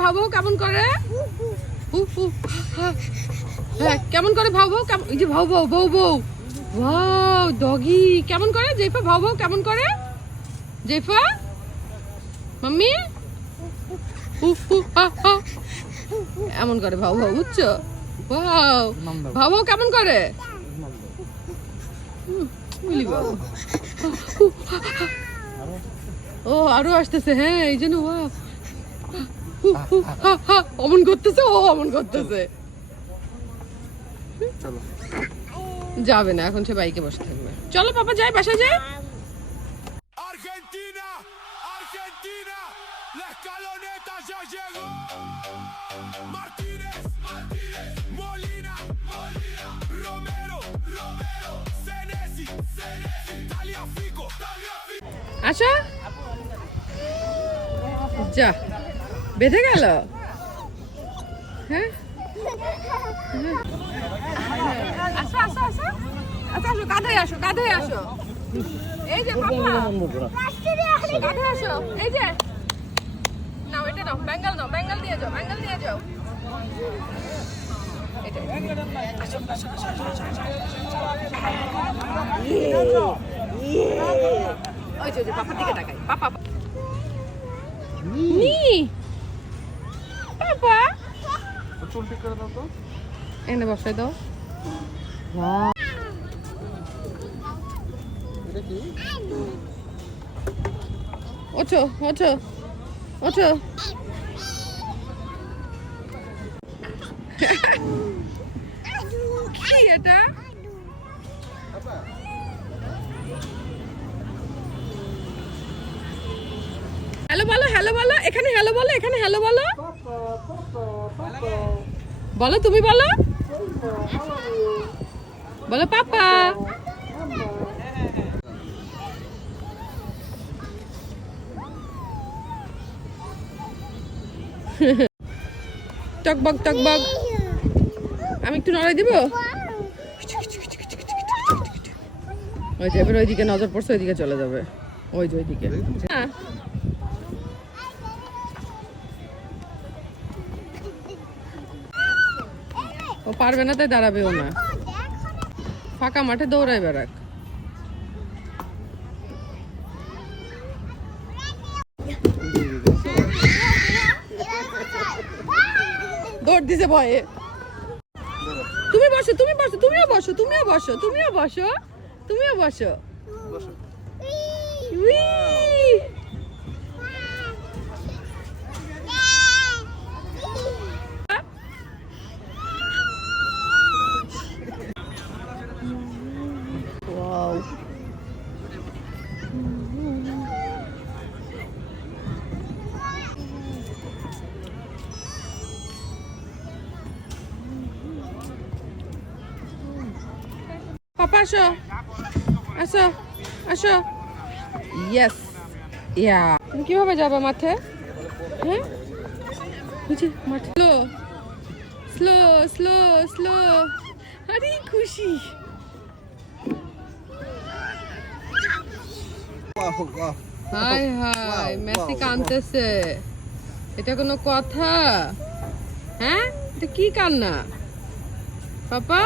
ভাও ভাও কেমন করে? হ্যাঁ কেমন করে ভাও ভাও? এই যে ভাও ভাও ভাও ভাও, ওয়াও ডগি কেমন করে? জেফা ভাও ভাও কেমন করে? জেফা মাম্মি এমন করে ভাও ভাও, বুঝছো? ওয়াও ভাও ভাও কেমন করে? ও আরো আসতেছে, হ্যাঁ এই জন্য অমন করতেছে, ও অমন করতেছে। যাবে না এখন, সে বাইকে বসে থাকবে। চলো পাপা যাই, বাসায় যাই। Argentina, Argentina, la escaloneta ya llegó. Martínez, Martínez, Molina, Molina, Romero, Romero, Senesi, Senesi, Tagliafico, Tagliafico. আচ্ছা যা বেঁধে গেল। হ্যাঁ আসো আসো আসো আচ্ছা আসো, কাঁধে আসো, কাঁধে আসো। এই যে পাপা কাঁধে আসো, এই যে নাও, এটা নাও, বেঙ্গল নাও, বেঙ্গল নিয়ে যাও, বেঙ্গল নিয়ে যাও। এটা আসো আসো আসো ওই যে পাপার দিকে তাকাই, পাপা নি পাপা চুল ঠিক করে দাও তো। এনে বসাই দাও। এটা কি? ওঠো ওঠো ওঠো। কি এটা? হ্যালো বলো, হ্যালো বলো, এখানে হ্যালো বলো, এখানে হ্যালো বলো, বলো তুমি বলো, বলো পাপা। টকবক টকবক, আমি একটু নড়াই দিব। ওই যে এবার ওইদিকে নজর পড়ছে, ওইদিকে চলে যাবে, ওই যে ওইদিকে। হ্যাঁ ও পারবে না তাই দাঁড়াবেও না, ফাঁকা মাঠে দৌড়াই বেড়াক। দৌড় দিছে ভয়ে। তুমি বসো, তুমি বসো, তুমিও বসো, তুমিও বসো, তুমিও বসো, তুমিও বসো। উই! Wow. পাপা আসো আসো আসো। ইয়েস ইয়া, তুমি কিভাবে যাবে মাঠে? হ্যাঁ বুঝি মাঠে স্লো স্লো স্লো স্লো। আরে খুশি। হাই হাই, মেসি কাঁদতেছে, এটা কোনো কথা? হ্যাঁ এটা কি কান্না পাপা?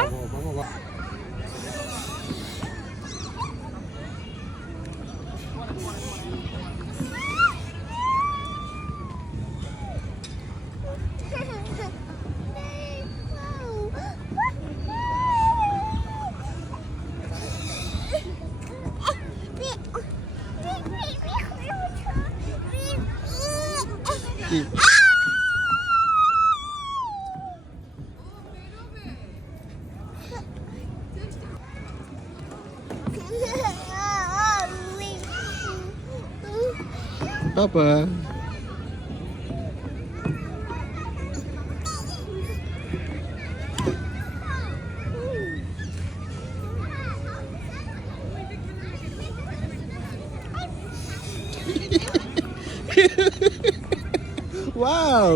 Papa. Wow.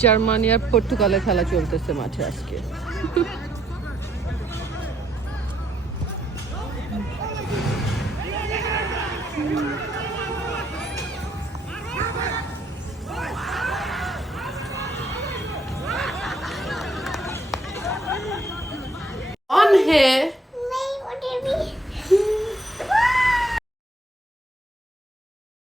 জার্মানি আর পর্তুগালের খেলা চলতেছে মাঠে আজকে। here